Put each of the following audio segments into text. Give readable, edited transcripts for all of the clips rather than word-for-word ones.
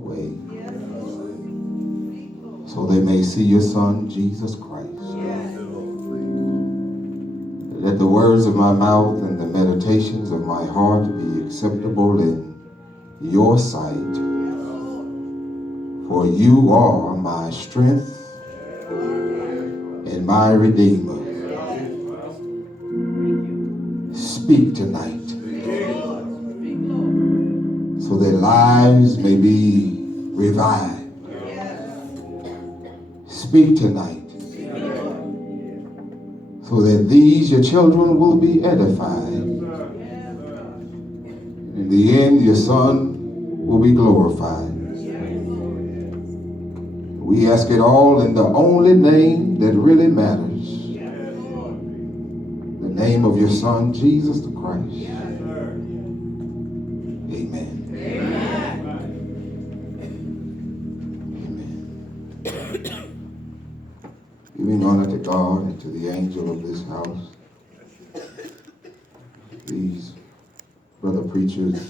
way, so they may see your Son, Jesus Christ. Let the words of my mouth and the meditations of my heart be acceptable in your sight, for you are my strength and my Redeemer. Speak tonight, so that lives may be revived. Speak tonight, so that these, your children, will be edified. In the end, your Son will be glorified. We ask it all in the only name that really matters. The name of your Son, Jesus the Christ. Amen. Giving honor to God and to the angel of this house, these brother preachers,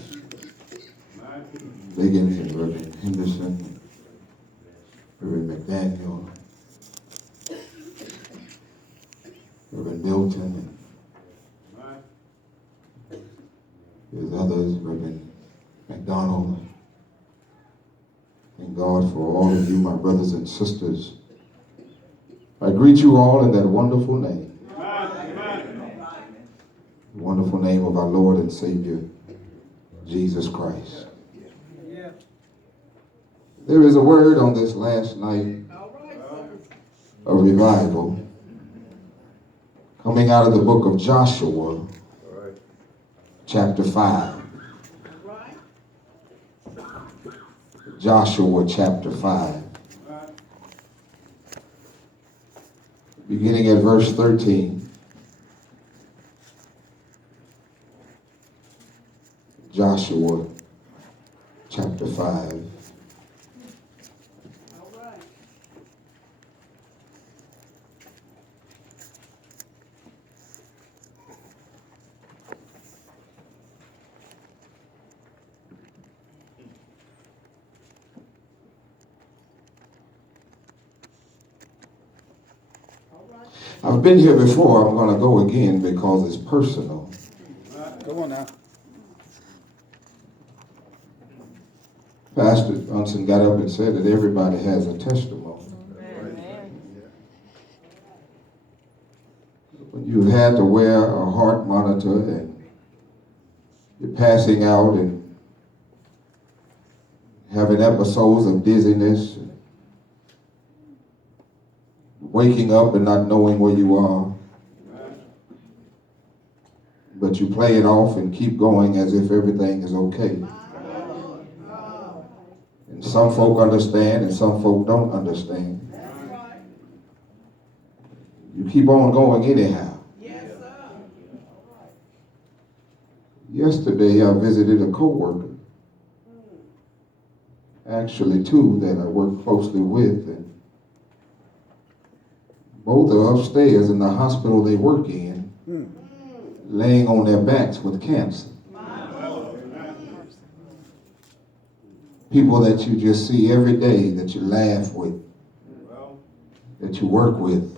Liggins and Reverend Henderson, Reverend McDaniel, Reverend Milton, and there's others, Reverend McDonald. Thank God for all of you, my brothers and sisters. I greet you all in that wonderful name. The wonderful name of our Lord and Savior, Jesus Christ. There is a word on this last night of revival coming out of the book of Joshua, chapter 5. Joshua chapter 5. Beginning at verse 13. Joshua chapter 5. I've been here before. I'm going to go again because it's personal. Go on now. Pastor Johnson got up and said that everybody has a testimony. When you've had to wear a heart monitor and you're passing out and having episodes of dizziness, waking up and not knowing where you are, but you play it off and keep going as if everything is okay. And some folk understand and some folk don't understand. You keep on going anyhow. Yesterday I visited a co-worker, actually two that I work closely with, and both are upstairs in the hospital they work in, laying on their backs with cancer. People that you just see every day, that you laugh with, that you work with.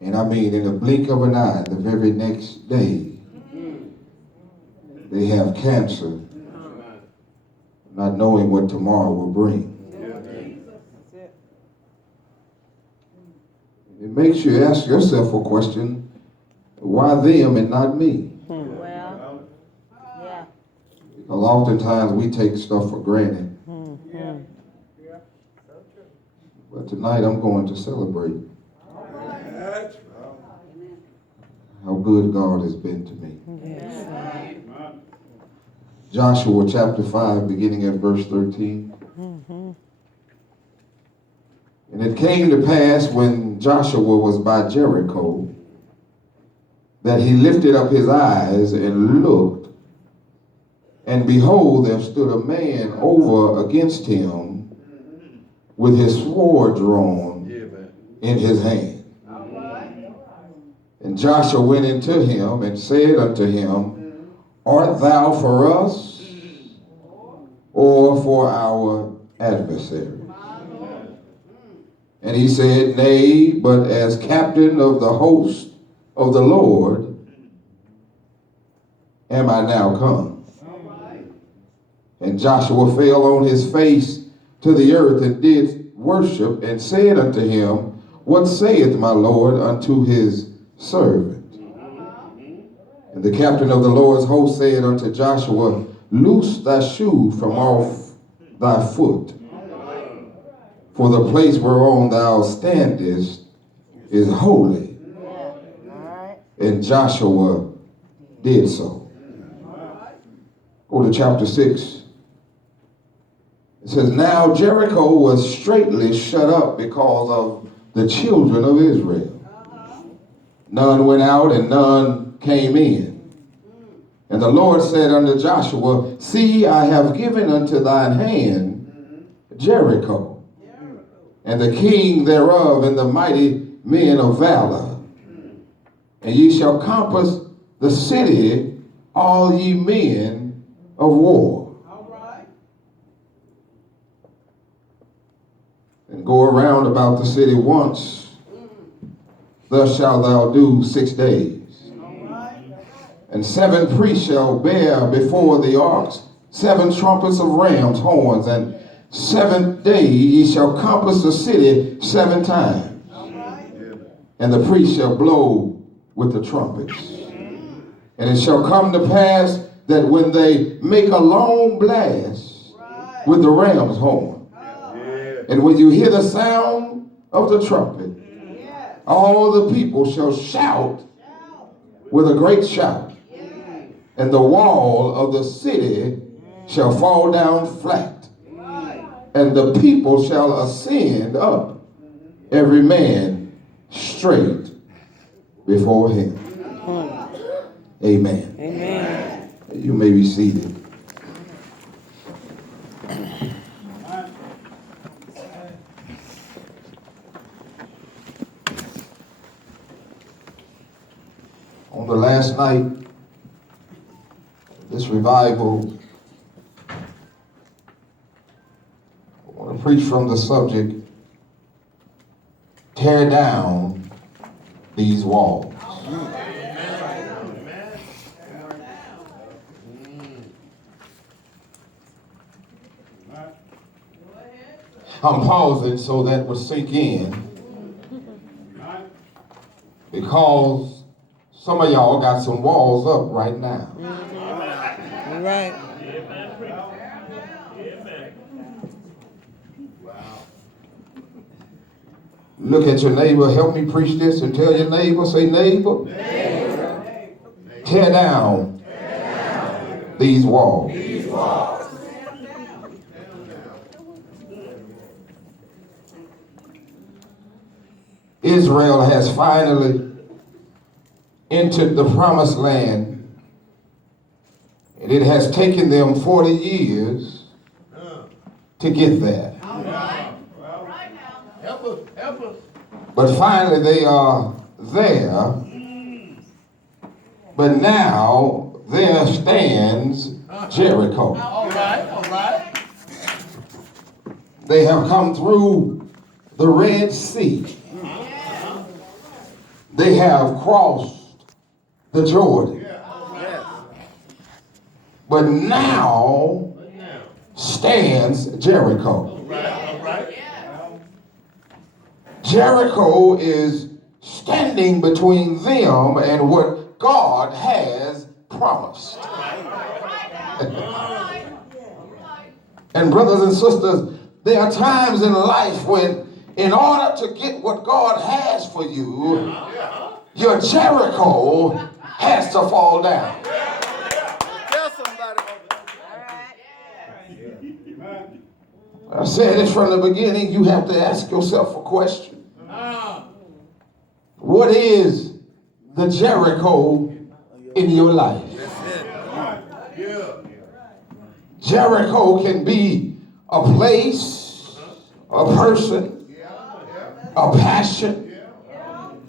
And I mean, in the blink of an eye, the very next day, they have cancer, not knowing what tomorrow will bring. It makes you ask yourself a question, why them and not me? Well, yeah. Because oftentimes we take stuff for granted. But tonight I'm going to celebrate how good God has been to me. Joshua chapter 5, beginning at verse 13. And it came to pass when Joshua was by Jericho that he lifted up his eyes and looked, and behold, there stood a man over against him with his sword drawn in his hand. And Joshua went into him and said unto him, Art thou for us or for our adversary. And he said, Nay, but as captain of the host of the Lord am I now come. And Joshua fell on his face to the earth and did worship, and said unto him, What saith my Lord unto his servant? And the captain of the Lord's host said unto Joshua, Loose thy shoe from off thy foot, for the place whereon thou standest is holy. And Joshua did so. Go to chapter 6. It says, Now Jericho was straitly shut up because of the children of Israel. None went out and none came in. And the Lord said unto Joshua, See, I have given unto thine hand Jericho, and the king thereof, and the mighty men of valor. And ye shall compass the city, all ye men of war. And go around about the city once. Thus shalt thou do 6 days. And 7 priests shall bear before the arks 7 trumpets of ram's horns, and 7th day ye shall compass the city 7 times. And the priest shall blow with the trumpets. And it shall come to pass that when they make a long blast with the ram's horn, and when you hear the sound of the trumpet, all the people shall shout with a great shout. And the wall of the city shall fall down flat, and the people shall ascend up, every man straight before him. Amen. Amen. You may be seated. On the last night, this revival, I want to preach from the subject, Tear Down These Walls. I'm pausing so that would sink in, because some of y'all got some walls up right now. Right. Look at your neighbor. Help me preach this, and tell your neighbor, say, neighbor, tear down these walls. Israel has finally entered the promised land, and it has taken them 40 years to get there. But finally they are there. But now there stands Jericho. All right. They have come through the Red Sea. They have crossed the Jordan. But now stands Jericho. Jericho is standing between them and what God has promised. And brothers and sisters, there are times in life when, in order to get what God has for you, your Jericho has to fall down. I said it from the beginning, you have to ask yourself a question. What is the Jericho in your life? Jericho can be a place, a person, a passion,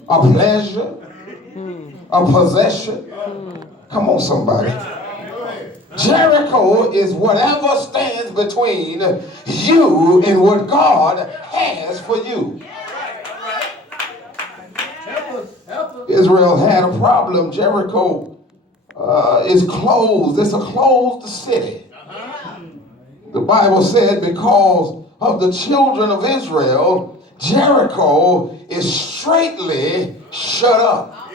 a pleasure, a possession. Come on, somebody. Jericho is whatever stands between you and what God has for you. Israel had a problem. Jericho is closed. It's a closed city. The Bible said because of the children of Israel, Jericho is straitly shut up.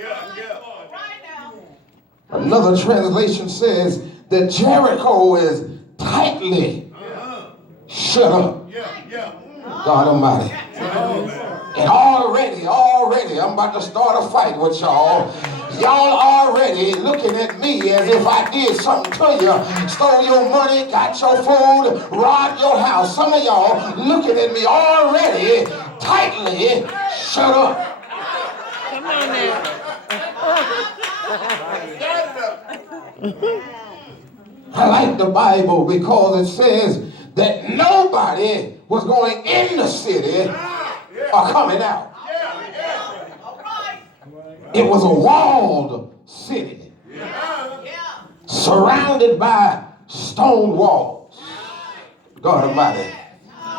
Another translation says that Jericho is tightly shut up. God Almighty. And already, I'm about to start a fight with y'all. Y'all already looking at me as if I did something to you. Stole your money, got your food, robbed your house. Some of y'all looking at me already tightly shut up. Come on now. I like the Bible because it says that nobody was going in the city or coming out. It was a walled city, surrounded by stone walls. God Almighty.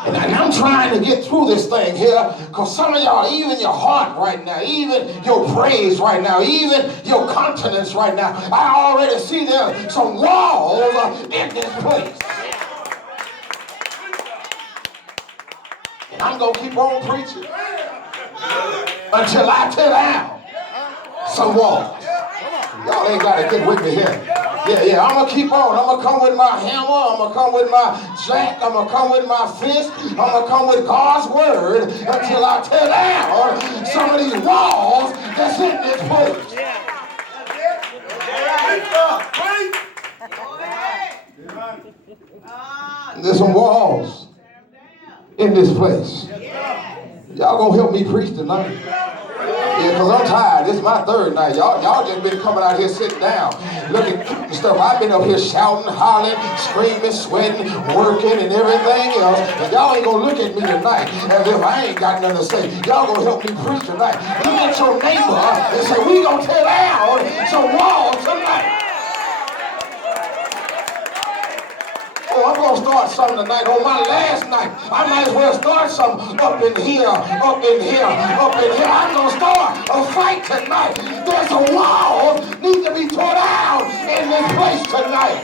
And I'm trying to get through this thing here because some of y'all, even your heart right now, even your praise right now, even your countenance right now, I already see there some walls in this place. And I'm going to keep on preaching until I tear down some walls. Y'all ain't got to get with me here. Yeah, I'm going to keep on. I'm going to come with my hammer. I'm going to come with my jack. I'm going to come with my fist. I'm going to come with God's word until I tear down some of these walls that's in this place. There's some walls in this place. Y'all going to help me preach tonight? Yeah, because I'm tired. This is my third night. Y'all just been coming out here sitting down, looking at stuff. I've been up here shouting, hollering, screaming, sweating, working, and everything else. And y'all ain't going to look at me tonight as if I ain't got nothing to say. Y'all going to help me preach tonight. Look at your neighbor and say, we going to tear down some walls tonight. Oh, I'm going to start something tonight. On my last night, I might as well start something up in here, up in here, up in here. I'm going to start a fight tonight. There's a wall needs to be torn down in this place tonight.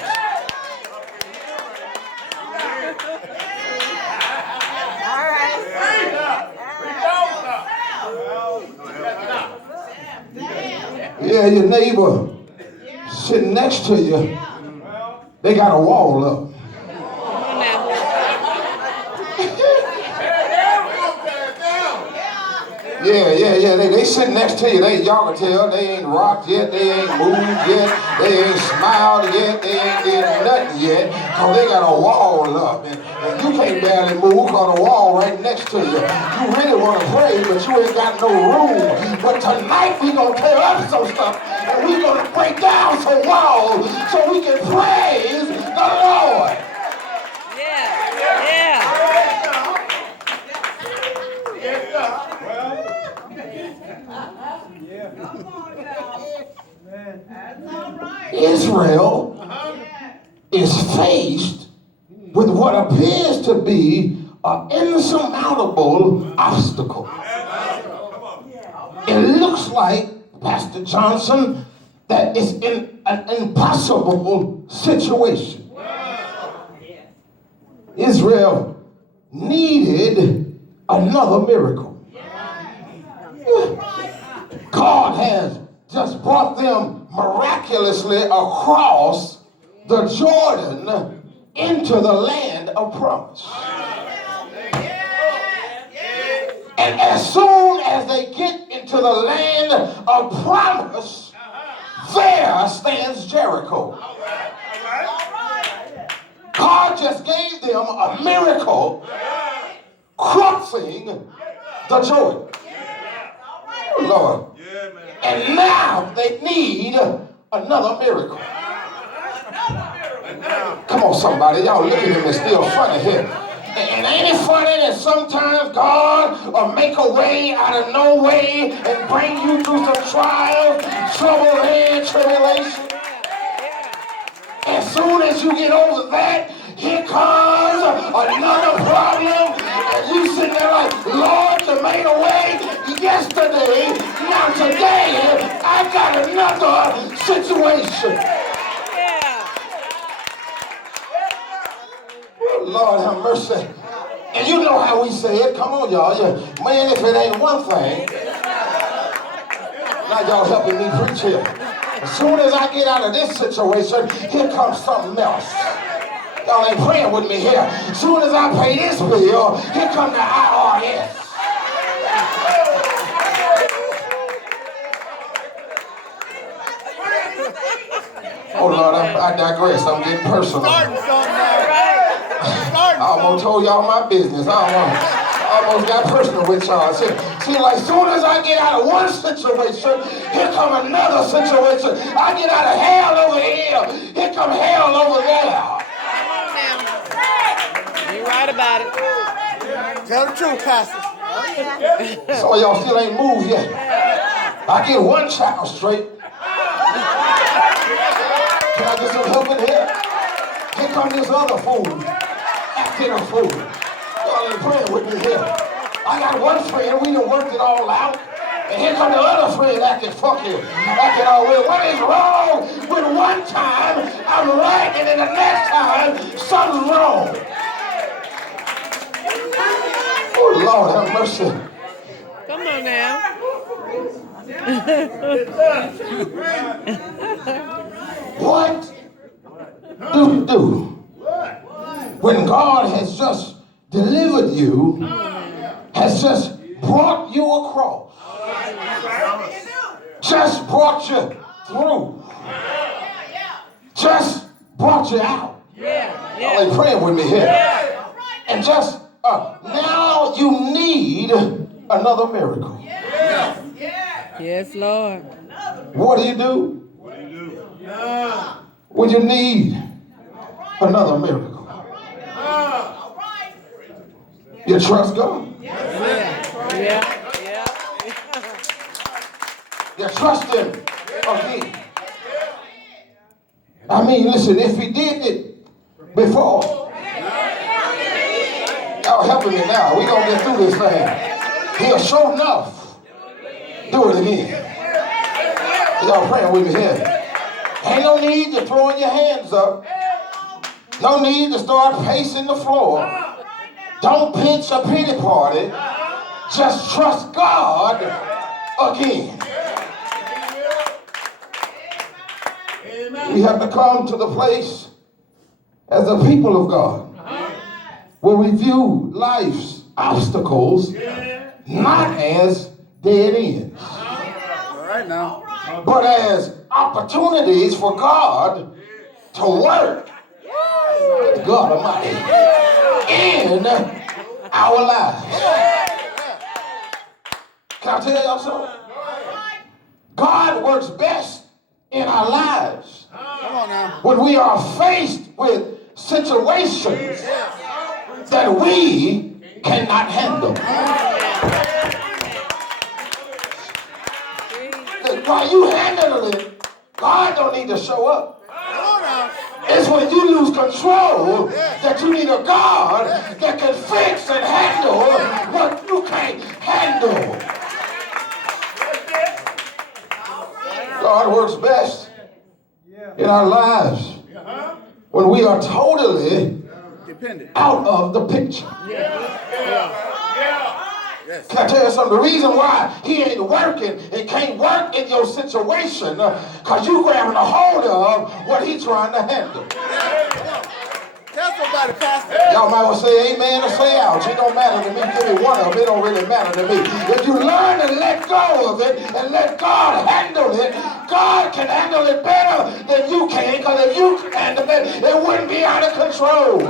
Yeah, your neighbor sitting next to you, they got a wall up. Yeah. They sitting next to you. Y'all can tell they ain't rocked yet. They ain't moved yet. They ain't smiled yet. They ain't did nothing yet. Because they got a wall up. And you can't barely move because the wall right next to you. You really want to pray, but you ain't got no room. But tonight we going to tear up some stuff. And we going to break down some walls so we can praise the Lord. Israel is faced with what appears to be an insurmountable obstacle. It looks like, Pastor Johnson, that it's in an impossible situation. Israel needed another miracle. God has just brought them miraculously across the Jordan into the land of promise. And as soon as they get into the land of promise, there stands Jericho. God just gave them a miracle crossing the Jordan. Oh, Lord. And now they need another miracle. Come on, somebody. Y'all looking at me still funny here. And ain't it funny that sometimes God will make a way out of no way and bring you through some trials, trouble, and tribulation? As soon as you get over that, here comes another problem. And you sitting there like, Lord, you made a way yesterday. Now today, I got another situation. Yeah. Oh, Lord have mercy. And you know how we say it. Come on, y'all. Yeah. Man, if it ain't one thing. Now y'all helping me preach here. As soon as I get out of this situation, here comes something else. Y'all ain't praying with me here. As soon as I pay this bill, here comes the IRS. Oh Lord, I digress. I'm getting personal. I almost told y'all my business. I almost got personal with y'all. See, like soon as I get out of one situation, here come another situation. I get out of hell over here, here come hell over there. You're right about it. Tell the truth, Pastor. Some of y'all still ain't moved yet. I get one child straight. Can I get some help in here? Here come this other fool. Acting a fool. Y'all ain't praying with me here. I got one friend, we done worked it all out. And here come the other friend acting funky. Acting all weird. What is wrong with one time I'm right and then the next time something's wrong? Oh Lord have mercy. Come on now. What do you do when God has just delivered you, has just brought you across, just brought you through, just brought you out? Y'all ain't praying with me here. And just now you need another miracle. Yes, Lord. What do? When you need another miracle, you trust God. Yeah. You trust Him again. I mean, listen, if He did it before, y'all helping me now. We gonna get through this thing. He'll sure enough do it again. Y'all praying with me here. Ain't no need to throwing your hands up. No need to start pacing the floor. Don't pitch a pity party. Just trust God again. We have to come to the place as the people of God where we view life's obstacles not as dead ends, but as opportunities for God to work, God Almighty, in our lives. Can I tell y'all something? God works best in our lives when we are faced with situations that we cannot handle. While you handle it, God don't need to show up. It's when you lose control that you need a God that can fix and handle what you can't handle. God works best in our lives when we are totally out of the picture. Can I tell you something? The reason why He ain't working and can't work in your situation because you grabbing a hold of what He's trying to handle. Tell somebody, Pastor. Y'all might want to say amen or say ouch. It don't matter to me. Give me one of them. It don't really matter to me. If you learn to let go of it and let God handle it, God can handle it better than you can, because if you handle it, it wouldn't be out of control.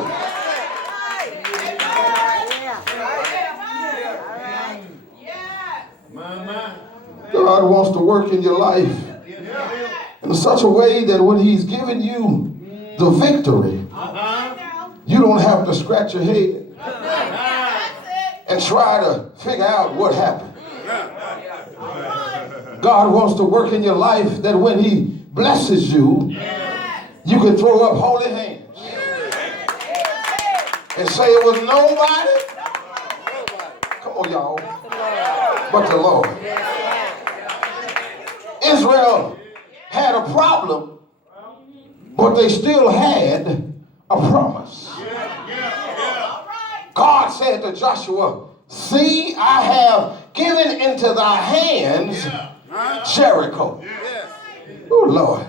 God wants to work in your life in such a way that when He's given you the victory, you don't have to scratch your head and try to figure out what happened. God wants to work in your life that when He blesses you, You can throw up holy hands and say it was nobody. Come on, y'all. But the Lord. Israel had a problem, but they still had a promise. God said to Joshua, see, I have given into thy hands Jericho. Oh, Lord.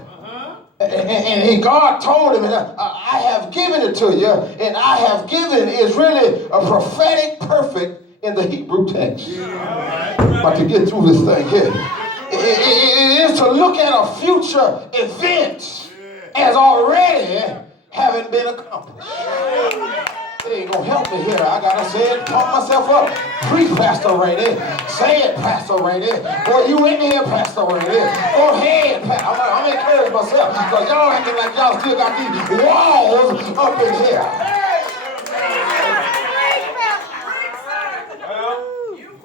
And God told him, I have given it to you, and I have given is really a prophetic perfect in the Hebrew text. About to get through this thing here. It is to look at a future event as already having been accomplished. They ain't gonna help me here. I gotta say it, pump myself up. Preach, Pastor Rainey. Say it, Pastor Rainey. Boy, you in here, Pastor Rainey. Go ahead, I'm encouraging myself because y'all acting like y'all still got these walls up in here.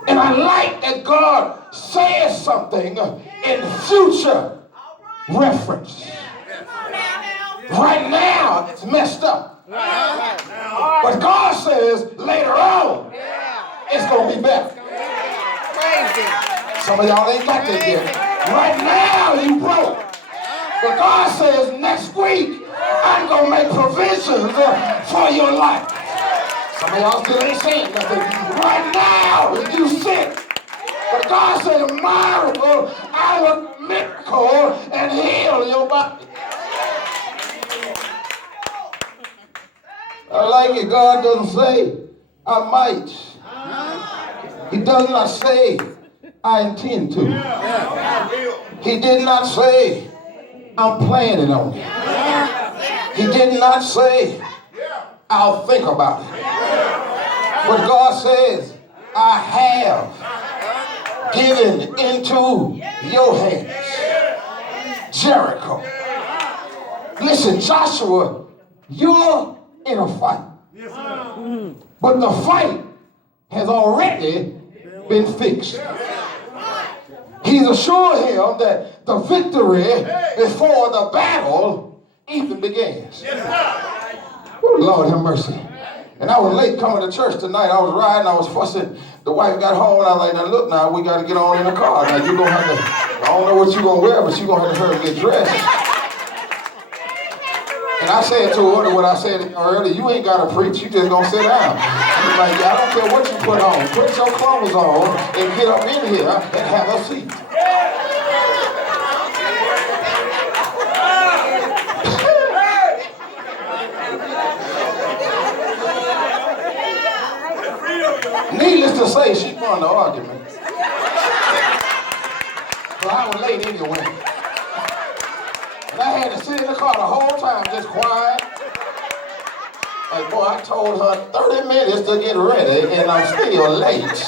And I like that God says something in future reference. Right now, it's messed up. But God says later on, it's going to be better. Some of y'all ain't got that yet. Right now, you broke. But God says next week, I'm going to make provisions for your life. Some of y'all still ain't saying nothing. Right now, you sick. But God said a miracle, I will miracle and heal your body. I like it. God doesn't say, I might. He does not say, I intend to. He did not say, I'm planning on it. He did not say, I'll think about it. But God says, I have given into your hands Jericho. Listen, Joshua, you're in a fight. But the fight has already been fixed. He's assured him that the victory before the battle even begins. Oh, Lord have mercy. And I was late coming to church tonight. I was riding, I was fussing. The wife got home and I was like, now look now, we got to get on in the car. Now you're going to have to, I don't know what you're going to wear, but you're going to have to hurry and get dressed. And I said to her what I said earlier, you ain't got to preach, you just going to sit down. She's like, yeah, I don't care what you put on. Put your clothes on and get up in here and have a seat. Needless to say, she won the argument. So I was late anyway. And I had to sit in the car the whole time, just quiet. Like, boy, I told her 30 minutes to get ready, and I'm still late.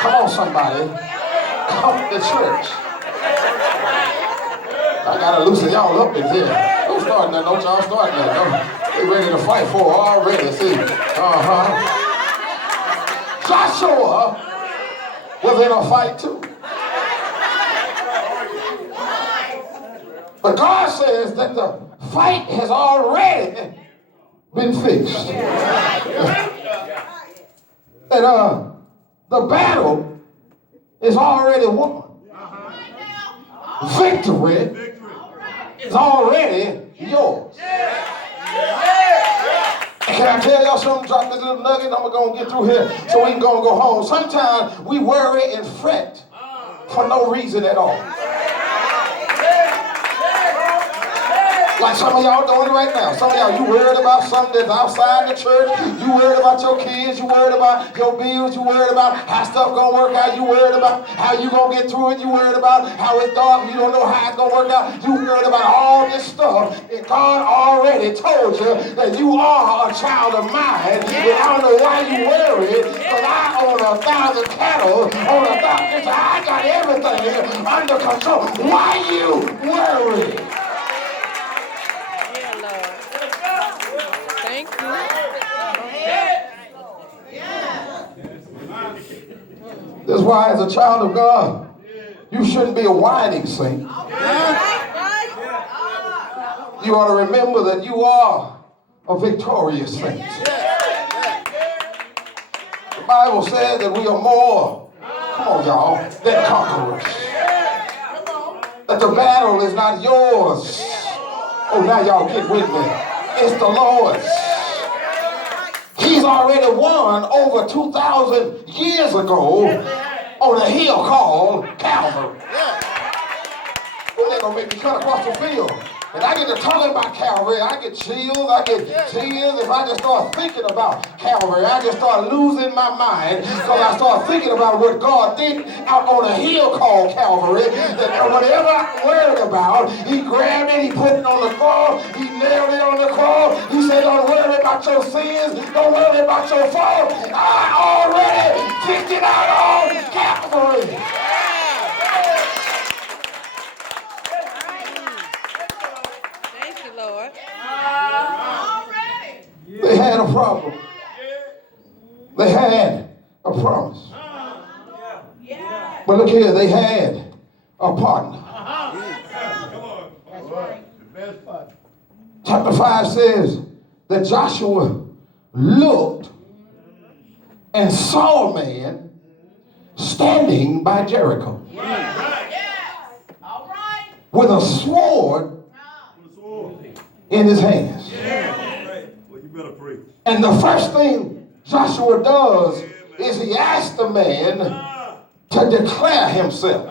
Come on, somebody. Come to church. I gotta loosen y'all up in here. Don't start that. Don't y'all start that. They ready to fight for it already. See? Joshua was in a fight too. But God says that the fight has already been fixed. That the battle is already won. Victory is already yours. Can I tell y'all something? Drop this little nugget. I'm going to get through here so we can go home. Sometimes we worry and fret for no reason at all. Like some of y'all doing it right now. Some of y'all, you worried about something that's outside the church. You worried about your kids. You worried about your bills. You worried about how stuff gonna work out. You worried about how you gonna get through it. You worried about how it's dark. You don't know how it's gonna work out. You worried about all this stuff. And God already told you that you are a child of mine. And I don't know why you worried, but I own 1,000 cattle. I got everything under control. Why you worried? That's why, as a child of God, you shouldn't be a whining saint. You ought to remember that you are a victorious saint. The Bible says that we are more, come on y'all, than conquerors. That the battle is not yours. Oh, now y'all get with me. It's the Lord's. He's already won over 2,000 years ago on a hill called Calvary. Well, they're going to make me cut across the field. And I get to talking about Calvary, I get chills, I get tears. If I just start thinking about Calvary, I just start losing my mind because I start thinking about what God did out on a hill called Calvary. That whatever I worried about, he grabbed it, he put it on the cross, he nailed it on the cross. He said, don't worry about your sins, don't worry about your fault. I already picked it out on Calvary. Lord. They had a problem. They had a promise. But look here, they had a partner. Chapter 5 says that Joshua looked and saw a man standing by Jericho with a sword in his hands. Well, you better preach. And the first thing Joshua does is he asks the man to declare himself.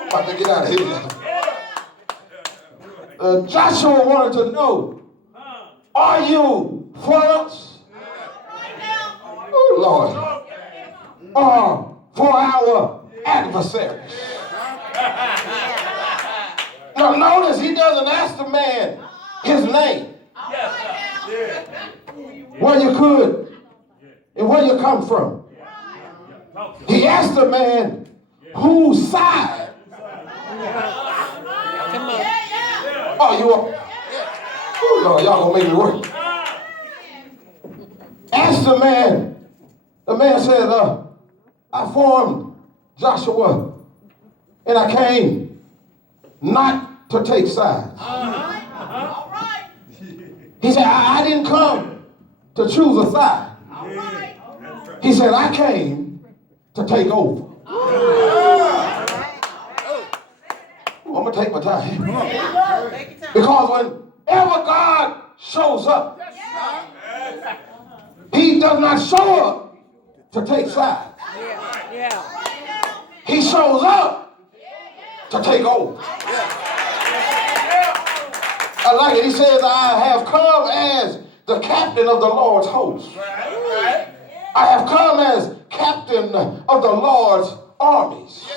I'm about to get out of here. Joshua wanted to know, are you for us? Oh, Lord. Or for our adversaries? Now notice he doesn't ask the man his name, where you could and where you come from. He asked the man whose side. Come on. Oh, you are. Oh, Lord, y'all gonna make me work. Ask the man. The man said, I formed Joshua and I came not to take sides. He said, I didn't come to choose a side. He said, I came to take over. I'm going to take my time. Because whenever God shows up, he does not show up to take sides. Yeah. He shows up to take over. I like it. He says, I have come as the captain of the Lord's host. I have come as captain of the Lord's armies.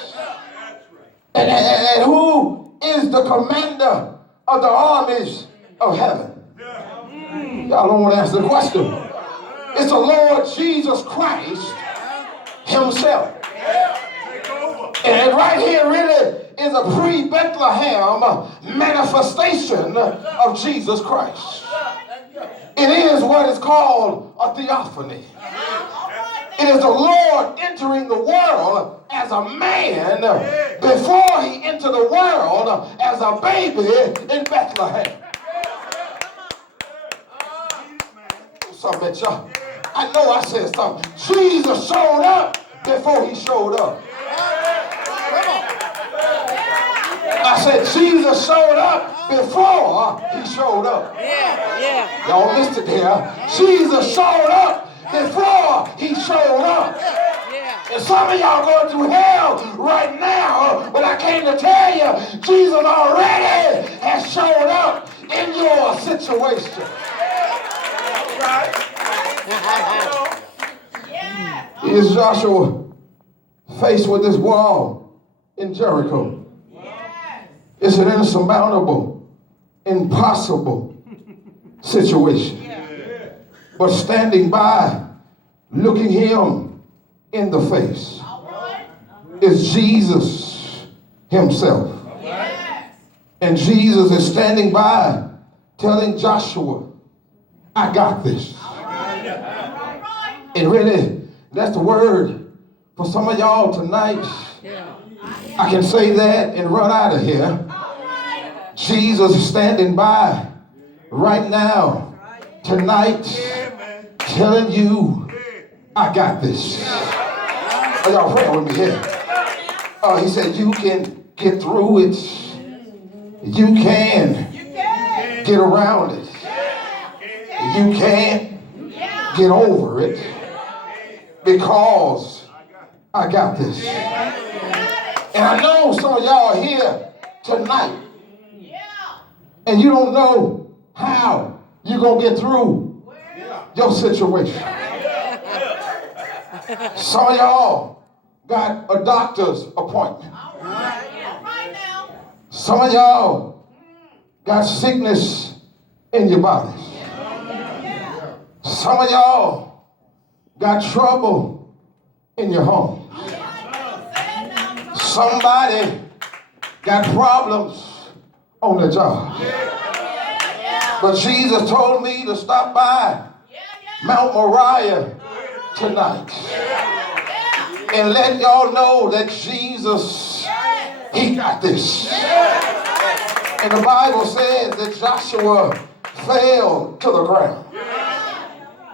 And who is the commander of the armies of heaven? Y'all don't want to answer the question. It's the Lord Jesus Christ himself. And right here really is a pre-Bethlehem manifestation of Jesus Christ. It is what is called a theophany. It is the Lord entering the world as a man before he entered the world as a baby in Bethlehem. Something at y'all. I know I said something. Jesus showed up before he showed up. I said Jesus showed up before he showed up. Yeah. Y'all missed it there. Jesus showed up before he showed up. And some of y'all going through hell right now, but I came to tell you, Jesus already has showed up in your situation. Is Joshua faced with this wall in Jericho? It's an insurmountable, impossible situation. But standing by, looking him in the face, is Jesus himself. And Jesus is standing by, telling Joshua, I got this. And really, that's the word for some of y'all tonight. I can say that and run out of here. Jesus is standing by right now, tonight, telling you, I got this. Are y'all praying with me here? He said, you can get through it. You can get around it. You can get over it because I got this. And I know some of y'all are here tonight and you don't know how you're going to get through your situation. Some of y'all got a doctor's appointment. Some of y'all got sickness in your bodies. Some of y'all got trouble in your home. Somebody got problems on the job. But Jesus told me to stop by Mount Moriah tonight and let y'all know that Jesus, he got this. And the Bible says that Joshua fell to the ground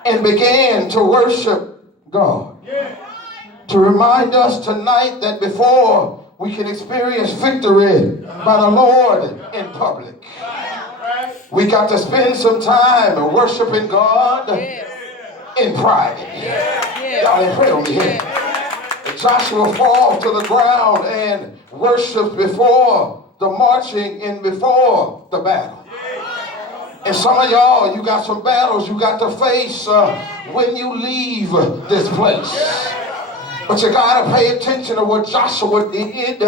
and began to worship God. To remind us tonight that before we can experience victory by the Lord in public, we got to spend some time worshiping God in private. Y'all ain't pray on me here. Joshua falls to the ground and worships before the marching and before the battle. And some of y'all, you got some battles you got to face when you leave this place. But you got to pay attention to what Joshua did.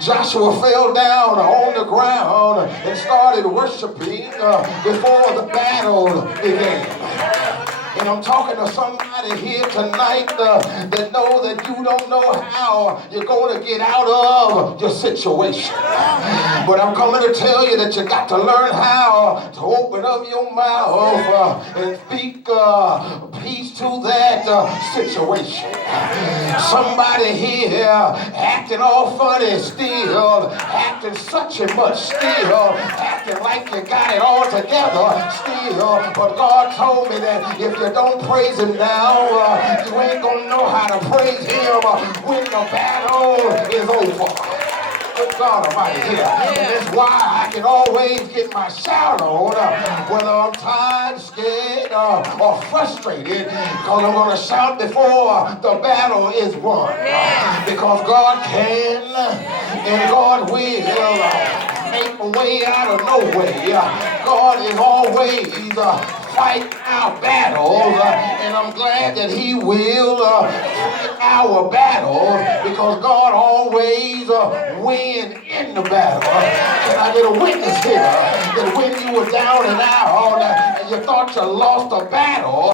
Joshua fell down on the ground and started worshiping before the battle began. And I'm talking to somebody here tonight that know that you don't know how you're going to get out of your situation. But I'm coming to tell you that you got to learn how to open up your mouth and speak peace to that situation. Somebody here acting all funny still, acting such and much still, acting like you got it all together still. But God told me that if you don't praise him now, you ain't gonna know how to praise him when the battle is over. Good God Almighty here. And that's why I can always get my shout on whether I'm tired, scared, or frustrated, because I'm going to shout before the battle is won. Because God can and God will make a way out of no way. God is always fight our battles, and I'm glad that he will fight our battles because God always wins in the battle. Can I get a witness here that when you were down and out and you thought you lost a battle,